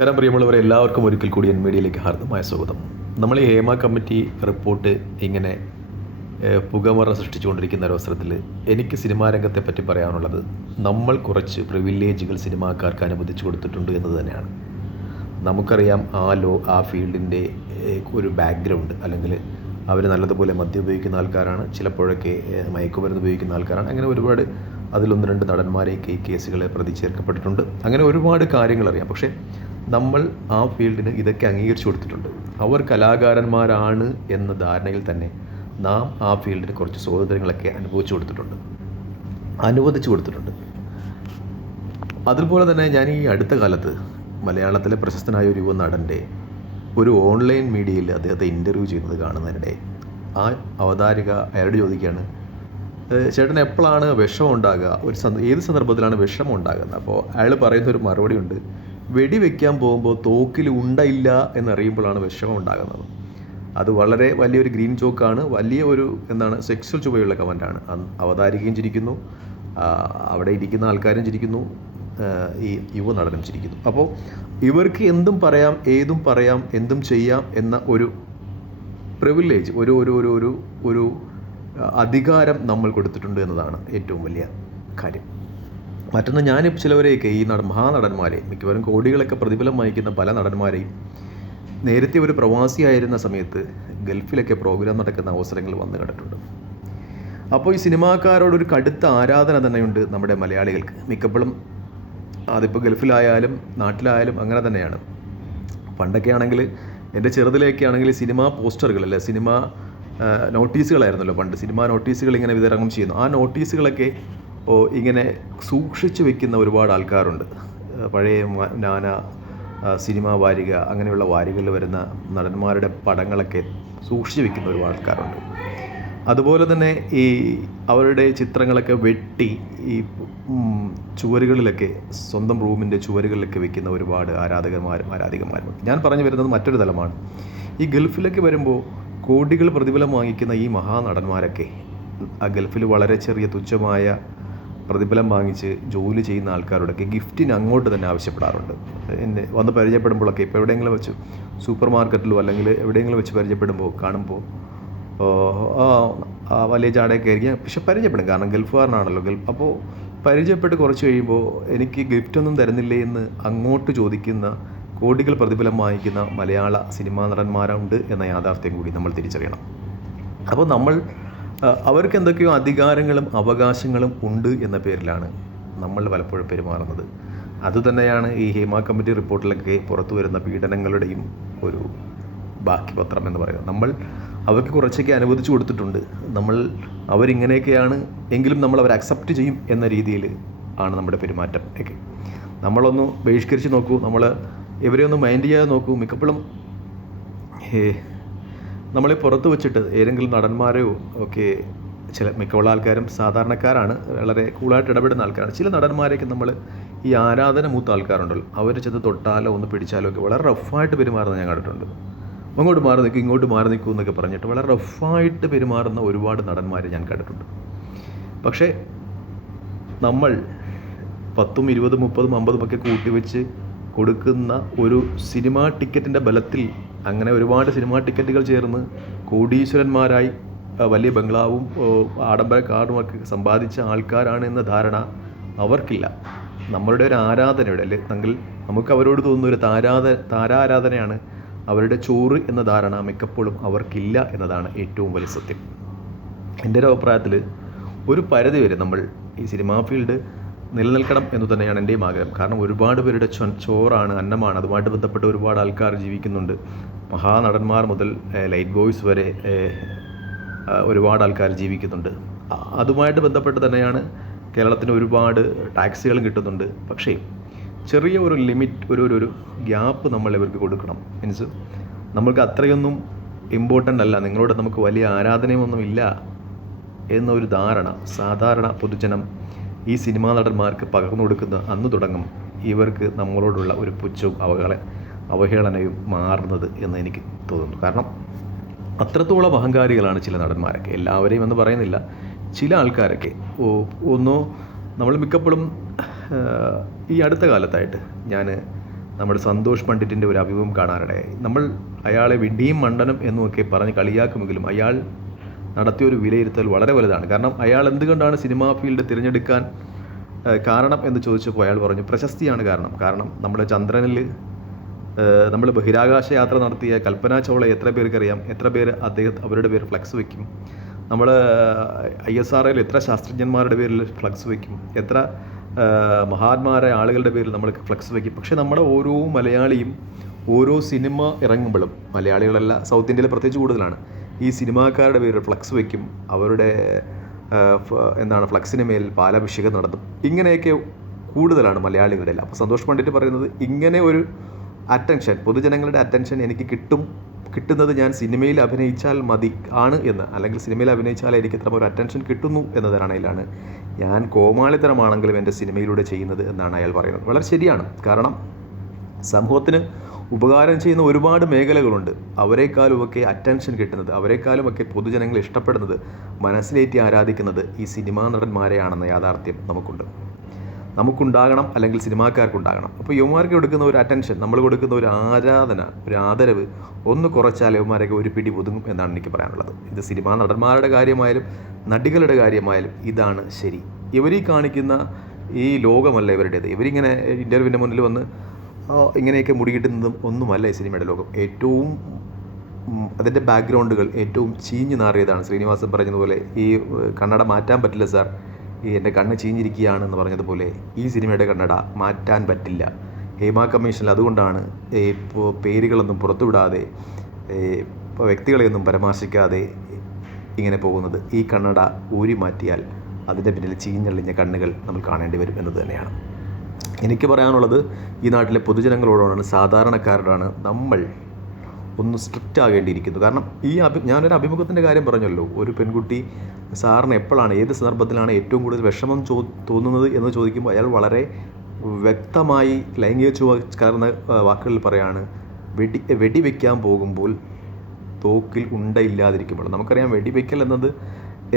കാരണം പ്രിയമുള്ളവരെ എല്ലാവർക്കും ഒരിക്കൽ കൂടി എൻ മീഡിയയിലേക്ക് ഹാർദമായ സ്വാഗതം. നമ്മൾ ഈ ഹേമ കമ്മിറ്റി റിപ്പോർട്ട് ഇങ്ങനെ പുകമറ സൃഷ്ടിച്ചുകൊണ്ടിരിക്കുന്ന ഒരവസരത്തിൽ എനിക്ക് സിനിമാ രംഗത്തെ പറ്റി പറയാനുള്ളത്, നമ്മൾ കുറച്ച് പ്രിവിലേജുകൾ സിനിമാക്കാർക്ക് അനുവദിച്ചു കൊടുത്തിട്ടുണ്ട് എന്ന് തന്നെയാണ്. നമുക്കറിയാം ആ ഫീൽഡിൻ്റെ ഒരു ബാക്ക്ഗ്രൗണ്ട്, അല്ലെങ്കിൽ അവർ നല്ലതുപോലെ മദ്യം ഉപയോഗിക്കുന്ന ആൾക്കാരാണ്, ചിലപ്പോഴൊക്കെ മയക്കുമരുന്ന് ഉപയോഗിക്കുന്ന ആൾക്കാരാണ്. അങ്ങനെ ഒരുപാട് അതിലൊന്ന് രണ്ട് നടന്മാരെയൊക്കെ ഈ കേസുകളെ പ്രതി ചേർക്കപ്പെട്ടിട്ടുണ്ട്. അങ്ങനെ ഒരുപാട് കാര്യങ്ങൾ അറിയാം. പക്ഷേ നമ്മൾ ആ ഫീൽഡിന് ഇതൊക്കെ അംഗീകരിച്ചു കൊടുത്തിട്ടുണ്ട്. അവർ കലാകാരന്മാരാണ് എന്ന ധാരണയിൽ തന്നെ നാം ആ ഫീൽഡിന് കുറച്ച് സ്വാതന്ത്ര്യങ്ങളൊക്കെ അനുവദിച്ചു കൊടുത്തിട്ടുണ്ട്. അതുപോലെ തന്നെ ഞാൻ ഈ അടുത്ത കാലത്ത് മലയാളത്തിലെ പ്രശസ്തനായ ഒരു യുവ നടൻ്റെ ഒരു ഓൺലൈൻ മീഡിയയിൽ അദ്ദേഹത്തെ ഇൻ്റർവ്യൂ ചെയ്യുന്നത് കാണുന്നതിനിടെ ആ അവതാരിക അയാളോട് ചോദിക്കുകയാണ്, ചേട്ടൻ എപ്പോഴാണ് വിഷമം ഉണ്ടാകുക, ഏത് സന്ദർഭത്തിലാണ് വിഷമം ഉണ്ടാകുന്നത്? അപ്പോൾ അയാൾ പറയുന്നൊരു മറുപടി ഉണ്ട്, വെടിവെക്കാൻ പോകുമ്പോൾ തോക്കിൽ ഉണ്ടയില്ല എന്നറിയുമ്പോഴാണ് വിഷമം ഉണ്ടാകുന്നത്. അത് വളരെ വലിയൊരു ഗ്രീൻ ജോക്കാണ്, വലിയ ഒരു സെക്സ്വൽ ചുവയുള്ള കമൻ്റാണ്. അവതാരികയും ചിരിക്കുന്നു, അവിടെ ഇരിക്കുന്ന ആൾക്കാരും ചിരിക്കുന്നു, ഈ യുവ നടനും ചിരിക്കുന്നു. അപ്പോൾ ഇവർക്ക് എന്തും പറയാം, ഏതും പറയാം, എന്തും ചെയ്യാം എന്ന ഒരു പ്രിവിലേജ്, ഒരു അധികാരം നമ്മൾ കൊടുത്തിട്ടുണ്ട് എന്നതാണ് ഏറ്റവും വലിയ കാര്യം. മറ്റൊന്ന്, ഞാൻ ചിലവരെയൊക്കെ ഈ മഹാനടന്മാരെ, മിക്കവാറും കോടികളൊക്കെ പ്രതിഫലം വഹിക്കുന്ന പല നടന്മാരെയും നേരത്തെ ഒരു പ്രവാസിയായിരുന്ന സമയത്ത് ഗൾഫിലൊക്കെ പ്രോഗ്രാം നടക്കുന്ന അവസരങ്ങൾ വന്നു കണ്ടിട്ടുണ്ട്. അപ്പോൾ ഈ സിനിമാക്കാരോടൊരു കടുത്ത ആരാധന തന്നെയുണ്ട് നമ്മുടെ മലയാളികൾക്ക്. മിക്കപ്പോഴും അതിപ്പോൾ ഗൾഫിലായാലും നാട്ടിലായാലും അങ്ങനെ തന്നെയാണ്. പണ്ടൊക്കെ ആണെങ്കിൽ, എൻ്റെ ചെറുതിലേക്ക് ആണെങ്കിൽ സിനിമാ പോസ്റ്ററുകൾ, അല്ലെ സിനിമാ നോട്ടീസുകളായിരുന്നല്ലോ പണ്ട്. സിനിമാ നോട്ടീസുകൾ ഇങ്ങനെ വിതരണം ചെയ്യുന്നു. ആ നോട്ടീസുകളൊക്കെ ഇങ്ങനെ സൂക്ഷിച്ചു വെക്കുന്ന ഒരുപാട് ആൾക്കാരുണ്ട്. പഴയ സിനിമാ വാരിക, അങ്ങനെയുള്ള വാരികകളിൽ വരുന്ന നടന്മാരുടെ പടങ്ങളൊക്കെ സൂക്ഷിച്ചു വെക്കുന്ന ഒരുപാട് ആൾക്കാരുണ്ട്. അതുപോലെ തന്നെ ഈ അവരുടെ ചിത്രങ്ങളൊക്കെ വെട്ടി ഈ ചുവരുകളിലൊക്കെ, സ്വന്തം റൂമിൻ്റെ ചുവരുകളിലൊക്കെ വെക്കുന്ന ഒരുപാട് ആരാധികന്മാരും. ഞാൻ പറഞ്ഞു വരുന്നത് മറ്റൊരു തലമാണ്. ഈ ഗൾഫിലൊക്കെ വരുമ്പോൾ കോടികൾ പ്രതിഫലം വാങ്ങിക്കുന്ന ഈ മഹാനടന്മാരൊക്കെ ആ ഗൾഫിൽ വളരെ ചെറിയ തുച്ഛമായ പ്രതിഫലം വാങ്ങിച്ച് ജോലി ചെയ്യുന്ന ആൾക്കാരോടൊക്കെ ഗിഫ്റ്റിന് അങ്ങോട്ട് തന്നെ ആവശ്യപ്പെടാറുണ്ട്. എന്നെ വന്ന് പരിചയപ്പെടുമ്പോഴൊക്കെ, ഇപ്പോൾ എവിടെയെങ്കിലും വെച്ച് സൂപ്പർ മാർക്കറ്റിലോ അല്ലെങ്കിൽ എവിടെയെങ്കിലും വെച്ച് പരിചയപ്പെടുമ്പോൾ കാണുമ്പോൾ വലിയ ചാടയൊക്കെ ആയിരിക്കും, പക്ഷെ പരിചയപ്പെടും, കാരണം ഗൾഫുകാരനാണല്ലോ. അപ്പോൾ പരിചയപ്പെട്ട് കുറച്ച് കഴിയുമ്പോൾ എനിക്ക് ഗിഫ്റ്റൊന്നും തരുന്നില്ലേ എന്ന് അങ്ങോട്ട് ചോദിക്കുന്ന, കോടികൾ പ്രതിഫലം വാങ്ങിക്കുന്ന മലയാള സിനിമാ നടന്മാരുണ്ട് എന്ന യാഥാർത്ഥ്യം കൂടി നമ്മൾ തിരിച്ചറിയണം. അപ്പോൾ അവർക്ക് എന്തൊക്കെയോ അധികാരങ്ങളും അവകാശങ്ങളും ഉണ്ട് എന്ന പേരിലാണ് നമ്മൾ പലപ്പോഴും പെരുമാറുന്നത്. അതുതന്നെയാണ് ഈ ഹേമ കമ്മിറ്റി റിപ്പോർട്ടിലൊക്കെ പുറത്തു വരുന്ന പീഡനങ്ങളുടെയും ഒരു ബാക്കി പത്രം എന്ന് പറയുന്നത്. അവർക്ക് കുറച്ചൊക്കെ അനുവദിച്ചു കൊടുത്തിട്ടുണ്ട്. അവരിങ്ങനെയൊക്കെയാണ് എങ്കിലും നമ്മൾ അവരെ അക്സെപ്റ്റ് ചെയ്യും എന്ന രീതിയിൽ ആണ് നമ്മുടെ പെരുമാറ്റം ഒക്കെ. നമ്മളൊന്ന് ബഹിഷ്കരിച്ച് നോക്കൂ, ഇവരെയൊന്നും മൈൻഡ് ചെയ്യാതെ നോക്കൂ. മിക്കപ്പോഴും നമ്മളെ പുറത്ത് വെച്ചിട്ട് ഏതെങ്കിലും നടന്മാരെയോ ഒക്കെ, മിക്കുള്ള ആൾക്കാരും സാധാരണക്കാരാണ്, വളരെ കൂളായിട്ട് ഇടപെടുന്ന ആൾക്കാരാണ്. ചില നടന്മാരെയൊക്കെ നമ്മൾ ഈ ആരാധന മൂത്ത ആൾക്കാരുണ്ടല്ലോ, അവർ ചെന്ന് തൊട്ടാലോ ഒന്ന് പിടിച്ചാലോ ഒക്കെ വളരെ റഫായിട്ട് പെരുമാറുന്നത് ഞാൻ കണ്ടിട്ടുണ്ട്. അങ്ങോട്ട് മാറി നിൽക്കും, ഇങ്ങോട്ട് മാറി നിൽക്കൂ എന്നൊക്കെ പറഞ്ഞിട്ട് വളരെ റഫായിട്ട് പെരുമാറുന്ന ഒരുപാട് നടന്മാരെ ഞാൻ കണ്ടിട്ടുണ്ട്. പക്ഷേ നമ്മൾ 10, 20, 30, 50 ഒക്കെ കൂട്ടിവെച്ച് കൊടുക്കുന്ന ഒരു സിനിമാ ടിക്കറ്റിൻ്റെ ബലത്തിൽ അങ്ങനെ ഒരുപാട് സിനിമാ ടിക്കറ്റുകൾ ചേർന്ന് കോടീശ്വരന്മാരായി വലിയ ബംഗ്ലാവും ആഡംബര കാറുമൊക്കെ സമ്പാദിച്ച ആൾക്കാരാണ് എന്ന ധാരണ അവർക്കില്ല. നമ്മളുടെ ഒരു ആരാധനയുടെ, അല്ലെങ്കിൽ നമുക്ക് അവരോട് തോന്നുന്ന ഒരു താരാരാധനയാണ് അവരുടെ ചോറ് എന്ന ധാരണ മിക്കപ്പോഴും അവർക്കില്ല എന്നതാണ് ഏറ്റവും വലിയ സത്യം. എൻ്റെ ഒരു അഭിപ്രായത്തിൽ ഒരു പരിധി വരെ നമ്മൾ ഈ സിനിമാ ഫീൽഡ് നിലനിൽക്കണം എന്ന് തന്നെയാണ് എൻ്റെയും ആഗ്രഹം. കാരണം ഒരുപാട് പേരുടെ ചോറാണ്, അന്നമാണ്. അതുമായിട്ട് ബന്ധപ്പെട്ട് ഒരുപാട് ആൾക്കാർ ജീവിക്കുന്നുണ്ട്. മഹാനടന്മാർ മുതൽ ലൈറ്റ് ബോയ്സ് വരെ ഒരുപാട് ആൾക്കാർ ജീവിക്കുന്നുണ്ട്. അതുമായിട്ട് ബന്ധപ്പെട്ട് തന്നെയാണ് കേരളത്തിന് ഒരുപാട് ടാക്സുകളും കിട്ടുന്നുണ്ട്. പക്ഷേ ചെറിയ ഒരു ലിമിറ്റ്, ഒരു ഗ്യാപ്പ് നമ്മൾ ഇവർക്ക് കൊടുക്കണം. മീൻസ് നമ്മൾക്ക് അത്രയൊന്നും ഇമ്പോർട്ടൻ്റ് അല്ല, നിങ്ങളോട് നമുക്ക് വലിയ ആരാധനയൊന്നും ഇല്ല എന്നൊരു ധാരണ സാധാരണ പൊതുജനം ഈ സിനിമാ നടന്മാർക്ക് പകർന്നു കൊടുക്കുന്ന അന്ന് തുടങ്ങും ഇവർക്ക് നമ്മളോടുള്ള ഒരു പുച്ഛവും അവഹേളനയും മാറുന്നത് എന്ന് എനിക്ക് തോന്നുന്നു. കാരണം അത്രത്തോളം അഹങ്കാരികളാണ് ചില നടന്മാരൊക്കെ. എല്ലാവരെയും എന്ന് പറയുന്നില്ല, ചില ആൾക്കാരൊക്കെ നമ്മൾ മിക്കപ്പോഴും ഈ അടുത്ത കാലത്തായിട്ട് ഞാൻ നമ്മുടെ സന്തോഷ് പണ്ഡിറ്റിൻ്റെ ഒരു അഭിമുഖം കാണാനിടയായി. നമ്മൾ അയാളെ വിഡ്ഢിയും മണ്ടനും എന്നുമൊക്കെ പറഞ്ഞ് കളിയാക്കുമെങ്കിലും അയാൾ നടത്തിയൊരു വിലയിരുത്തൽ വളരെ വലുതാണ്. കാരണം അയാൾ എന്തുകൊണ്ടാണ് സിനിമാ ഫീൽഡ് തിരഞ്ഞെടുക്കാൻ കാരണം എന്ന് ചോദിച്ചപ്പോൾ അയാൾ പറഞ്ഞു പ്രശസ്തിയാണ് കാരണം നമ്മുടെ ചന്ദ്രനിൽ നമ്മൾ ബഹിരാകാശ യാത്ര നടത്തിയ കൽപ്പന ചൗള എത്ര പേർക്കറിയാം, എത്ര പേര് അവരുടെ പേര് ഫ്ലക്സ് വയ്ക്കും, നമ്മൾ ISROയിൽ എത്ര ശാസ്ത്രജ്ഞന്മാരുടെ പേരിൽ ഫ്ലക്സ് വയ്ക്കും, എത്ര മഹാന്മാരായ ആളുകളുടെ പേരിൽ നമ്മൾ ഫ്ലക്സ് വയ്ക്കും. പക്ഷേ നമ്മുടെ ഓരോ മലയാളിയും ഓരോ സിനിമ ഇറങ്ങുമ്പോഴും, മലയാളികളല്ല സൗത്ത് ഇന്ത്യയിൽ പ്രത്യേകിച്ച് കൂടുതലാണ്, ഈ സിനിമാക്കാരുടെ പേരിൽ ഫ്ലക്സ് വയ്ക്കും, അവരുടെ ഫ്ലക്സിന് മേൽ പാലാഭിഷേകം നടത്തും. ഇങ്ങനെയൊക്കെ കൂടുതലാണ് മലയാളികളുടെ. അപ്പോൾ സന്തോഷ് പണ്ഡിറ്റ് പറയുന്നത് ഇങ്ങനെ ഒരു അറ്റൻഷൻ, പൊതുജനങ്ങളുടെ അറ്റൻഷൻ എനിക്ക് കിട്ടുന്നത് ഞാൻ സിനിമയിൽ അഭിനയിച്ചാൽ മതി ആണ് എന്ന്, അല്ലെങ്കിൽ സിനിമയിൽ അഭിനയിച്ചാൽ എനിക്ക് ഇത്ര ഒരു അറ്റൻഷൻ കിട്ടുന്നു എന്നതിനാണെങ്കിലാണ് ഞാൻ കോമാളിത്തരമാണെങ്കിലും എൻ്റെ സിനിമയിലൂടെ ചെയ്യുന്നത് എന്നാണ് അയാൾ പറയുന്നത്. വളരെ ശരിയാണ്. കാരണം സമൂഹത്തിന് ഉപകാരം ചെയ്യുന്ന ഒരുപാട് മേഖലകളുണ്ട്. അവരെക്കാളുമൊക്കെ അറ്റൻഷൻ കിട്ടുന്നത്, അവരെക്കാളുമൊക്കെ പൊതുജനങ്ങൾ ഇഷ്ടപ്പെടുന്നത്, മനസ്സിലേറ്റി ആരാധിക്കുന്നത് ഈ സിനിമാ നടന്മാരെയാണെന്ന യാഥാർത്ഥ്യം നമുക്കുണ്ടാകണം, അല്ലെങ്കിൽ സിനിമാക്കാർക്കുണ്ടാകണം. അപ്പോൾ യുവമാർക്ക് കൊടുക്കുന്ന ഒരു അറ്റൻഷൻ, നമ്മൾ കൊടുക്കുന്ന ഒരു ആരാധന, ഒരു ആദരവ് ഒന്ന് കുറച്ചാൽ യുവമാരൊക്കെ ഒരു പിടി ഒതുങ്ങും എന്നാണ് എനിക്ക് പറയാനുള്ളത്. ഇത് സിനിമാ നടന്മാരുടെ കാര്യമായാലും നടികളുടെ കാര്യമായാലും ഇതാണ് ശരി. ഇവരീ കാണിക്കുന്ന ഈ ലോകമല്ല ഇവരുടേത്. ഇവരിങ്ങനെ ഇൻ്റർവ്യൂവിൻ്റെ മുന്നിൽ വന്ന് ഇങ്ങനെയൊക്കെ മുടികിട്ടുന്നതും ഒന്നുമല്ല ഈ സിനിമയുടെ ലോകം. ഏറ്റവും അതിൻ്റെ ബാക്ക്ഗ്രൗണ്ടുകൾ ഏറ്റവും ചീഞ്ഞു നാറിയതാണ്. ശ്രീനിവാസൻ പറഞ്ഞതുപോലെ ഈ കണ്ണട മാറ്റാൻ പറ്റില്ല സാർ, എൻ്റെ കണ്ണ് ചീഞ്ഞിരിക്കുകയാണെന്ന് പറഞ്ഞതുപോലെ ഈ സിനിമയുടെ കണ്ണട മാറ്റാൻ പറ്റില്ല. ഹേമ കമ്മീഷനിൽ അതുകൊണ്ടാണ് ഇപ്പോൾ പേരുകളൊന്നും പുറത്തുവിടാതെ, വ്യക്തികളെയൊന്നും പരാമർശിക്കാതെ ഇങ്ങനെ പോകുന്നത്. ഈ കണ്ണട ഊരി മാറ്റിയാൽ അതിൻ്റെ പിന്നിൽ ചീഞ്ഞളിഞ്ഞ കണ്ണുകൾ നമ്മൾ കാണേണ്ടി വരും എന്നത് തന്നെയാണ് എനിക്ക് പറയാനുള്ളത്. ഈ നാട്ടിലെ പൊതുജനങ്ങളോടാണ്, സാധാരണക്കാരോടാണ് നമ്മൾ ഒന്ന് സ്ട്രിക്റ്റ് ആകേണ്ടിയിരിക്കുന്നു. കാരണം ഞാനൊരു അഭിമുഖത്തിൻ്റെ കാര്യം പറഞ്ഞല്ലോ. ഒരു പെൺകുട്ടി സാറിന് എപ്പോഴാണ്, ഏത് സന്ദർഭത്തിലാണ് ഏറ്റവും കൂടുതൽ വിഷമം തോന്നുന്നത് എന്ന് ചോദിക്കുമ്പോൾ അയാൾ വളരെ വ്യക്തമായി ലൈംഗിക കലർന്ന വാക്കുകളിൽ പറയാണ്, വെടിവെക്കാൻ പോകുമ്പോൾ തോക്കിൽ ഉണ്ടയില്ലാതിരിക്കുമ്പോൾ. നമുക്കറിയാം വെടിവെക്കൽ എന്നത്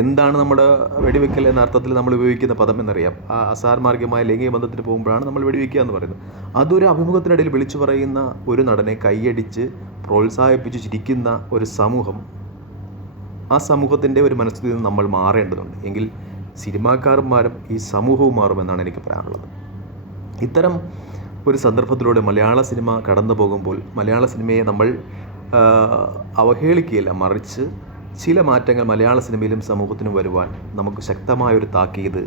എന്താണ്. നമ്മുടെ വെടിവെക്കൽ എന്ന അർത്ഥത്തിൽ നമ്മൾ ഉപയോഗിക്കുന്ന പദം എന്നറിയാം. അസാർമാർഗ്ഗമായ ലൈംഗിക ബന്ധത്തിന് പോകുമ്പോഴാണ് നമ്മൾ വെടിവെക്കുക എന്ന് പറയുന്നത്. അതൊരു അഭിമുഖത്തിനിടയിൽ വിളിച്ചു പറയുന്ന ഒരു നടനെ കൈയടിച്ച് പ്രോത്സാഹിപ്പിച്ച് ചിരിക്കുന്ന ഒരു സമൂഹം, ആ സമൂഹത്തിൻ്റെ ഒരു മനസ്ഥിതിയിൽ നിന്ന് നമ്മൾ മാറേണ്ടതുണ്ട്. എങ്കിൽ സിനിമാക്കാരും മാറും, ഈ സമൂഹവും മാറുമെന്നാണ് എനിക്ക് പറയാനുള്ളത്. ഇത്തരം ഒരു സന്ദർഭത്തിലൂടെ മലയാള സിനിമ കടന്നു പോകുമ്പോൾ മലയാള സിനിമയെ നമ്മൾ അവഹേളിക്കുകയില്ല, മറിച്ച് ചില മാറ്റങ്ങൾ മലയാള സിനിമയിലും സമൂഹത്തിനും വരുവാൻ നമുക്ക് ശക്തമായൊരു താക്കീത്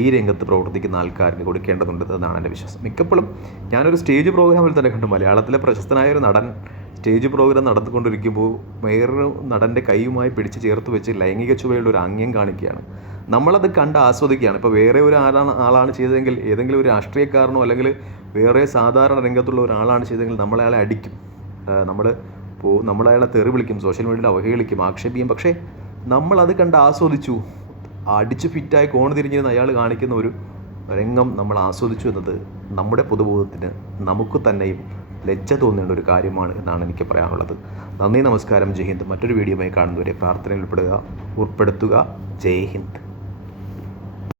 ഈ രംഗത്ത് പ്രവർത്തിക്കുന്ന ആൾക്കാർക്ക് കൊടുക്കേണ്ടതുണ്ട് എന്നാണ് എൻ്റെ വിശ്വാസം. മിക്കപ്പോഴും ഞാനൊരു സ്റ്റേജ് പ്രോഗ്രാമിൽ തന്നെ കണ്ടു, മലയാളത്തിലെ പ്രശസ്തനായ ഒരു നടൻ സ്റ്റേജ് പ്രോഗ്രാം നടത്തിക്കൊണ്ടിരിക്കുമ്പോൾ വേറൊരു നടൻ്റെ കൈയുമായി പിടിച്ച് ചേർത്ത് വെച്ച് ലൈംഗിക ചുവയുള്ള ഒരു ആംഗ്യം കാണിക്കുകയാണ്. നമ്മളത് കണ്ട് ആസ്വദിക്കുകയാണ്. ഇപ്പോൾ വേറെ ഒരു ആളാണ് ചെയ്തതെങ്കിൽ, ഏതെങ്കിലും ഒരു രാഷ്ട്രീയക്കാരനോ അല്ലെങ്കിൽ വേറെ സാധാരണ രംഗത്തുള്ള ഒരാളാണ് ചെയ്തതെങ്കിൽ നമ്മളയാളെ അടിക്കും, നമ്മളയാളെ തെറി വിളിക്കും, സോഷ്യൽ മീഡിയയിൽ അവഹേളിക്കും, ആക്ഷേപിക്കും. പക്ഷേ നമ്മളത് കണ്ട് ആസ്വദിച്ചു, അടിച്ച് ഫിറ്റായി കോണ് തിരിഞ്ഞിരുന്ന അയാൾ കാണിക്കുന്ന ഒരു രംഗം നമ്മൾ ആസ്വദിച്ചു എന്നത് നമ്മുടെ പൊതുബോധത്തിന് നമുക്ക് തന്നെയും ലജ്ജ തോന്നേണ്ട ഒരു കാര്യമാണ് എന്നാണ് എനിക്ക് പറയാനുള്ളത്. നന്ദി, നമസ്കാരം, ജയ് ഹിന്ദ്. മറ്റൊരു വീഡിയോയുമായി കാണുന്നവരെ പ്രാർത്ഥനയിൽ ഉൾപ്പെടുത്തുക. ജയ് ഹിന്ദ്.